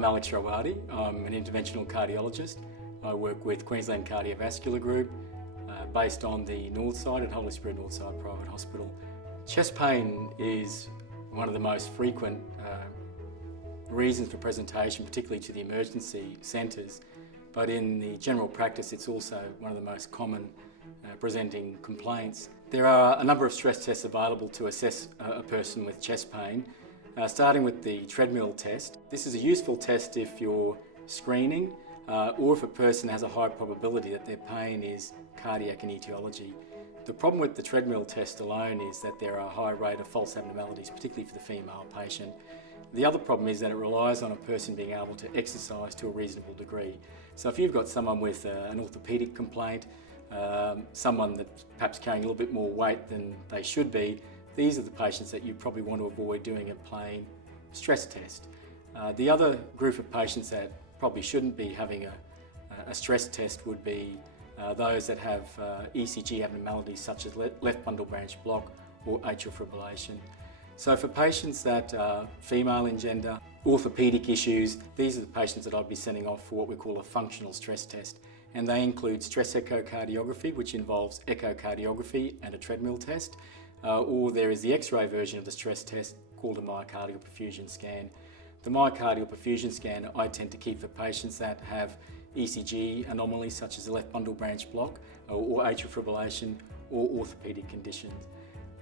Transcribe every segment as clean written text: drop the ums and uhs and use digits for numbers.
I'm Alex Roati. I'm an interventional cardiologist. I work with Queensland Cardiovascular Group based on the north side at Holy Spirit Northside Private Hospital. Chest pain is one of the most frequent reasons for presentation, particularly to the emergency centres, but in the general practice it's also one of the most common presenting complaints. There are a number of stress tests available to assess a person with chest pain, starting with the Treadmill test. This is a useful test if you're screening or if a person has a high probability that their pain is cardiac in etiology. The problem with the Treadmill test alone is that there are a high rate of false abnormalities, particularly for the female patient. The other problem is that it relies on a person being able to exercise to a reasonable degree. So if you've got someone with an orthopaedic complaint, someone that's perhaps carrying a little bit more weight than they should be, these are the patients that you probably want to avoid doing a plain stress test. The other group of patients that probably shouldn't be having a stress test would be those that have ECG abnormalities such as left bundle branch block or atrial fibrillation. So for patients that are female in gender, orthopaedic issues, these are the patients that I'd be sending off for what we call a functional stress test. And they include stress echocardiography, which involves echocardiography and a Treadmill test, or there is the X-ray version of the stress test called a myocardial perfusion scan. The myocardial perfusion scan I tend to keep for patients that have ECG anomalies such as the left bundle branch block or atrial fibrillation or orthopaedic conditions.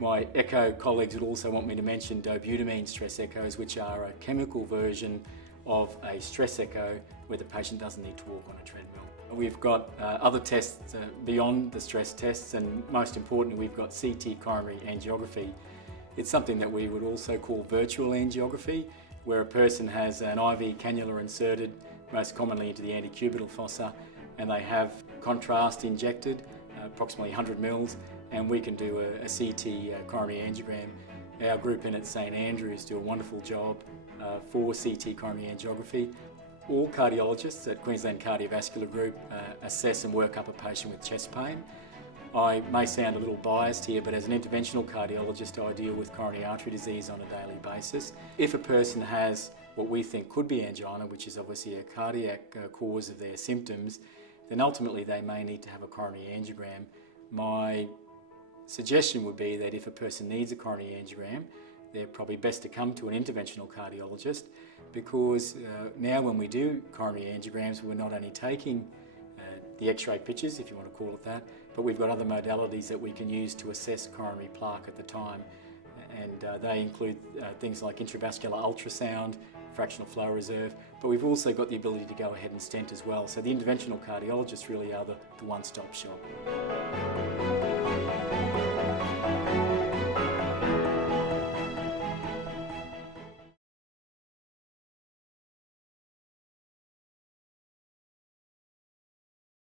My echo colleagues would also want me to mention dobutamine stress echoes, which are a chemical version of a stress echo where the patient doesn't need to walk on a treadmill. We've got other tests beyond the stress tests, and most importantly we've got CT coronary angiography. It's something that we would also call virtual angiography, where a person has an IV cannula inserted, most commonly into the antecubital fossa, and they have contrast injected, approximately 100 mils, and we can do a CT coronary angiogram. Our group in at St Andrews do a wonderful job for CT coronary angiography. All cardiologists at Queensland Cardiovascular Group assess and work up a patient with chest pain. I may sound a little biased here, but as an interventional cardiologist I deal with coronary artery disease on a daily basis. If a person has what we think could be angina, which is obviously a cardiac cause of their symptoms, then ultimately they may need to have a coronary angiogram. My suggestion would be that if a person needs a coronary angiogram, they're probably best to come to an interventional cardiologist, because now when we do coronary angiograms, we're not only taking the X-ray pictures, if you want to call it that, but we've got other modalities that we can use to assess coronary plaque at the time. And they include things like intravascular ultrasound, fractional flow reserve, but we've also got the ability to go ahead and stent as well. So the interventional cardiologists really are the one-stop shop.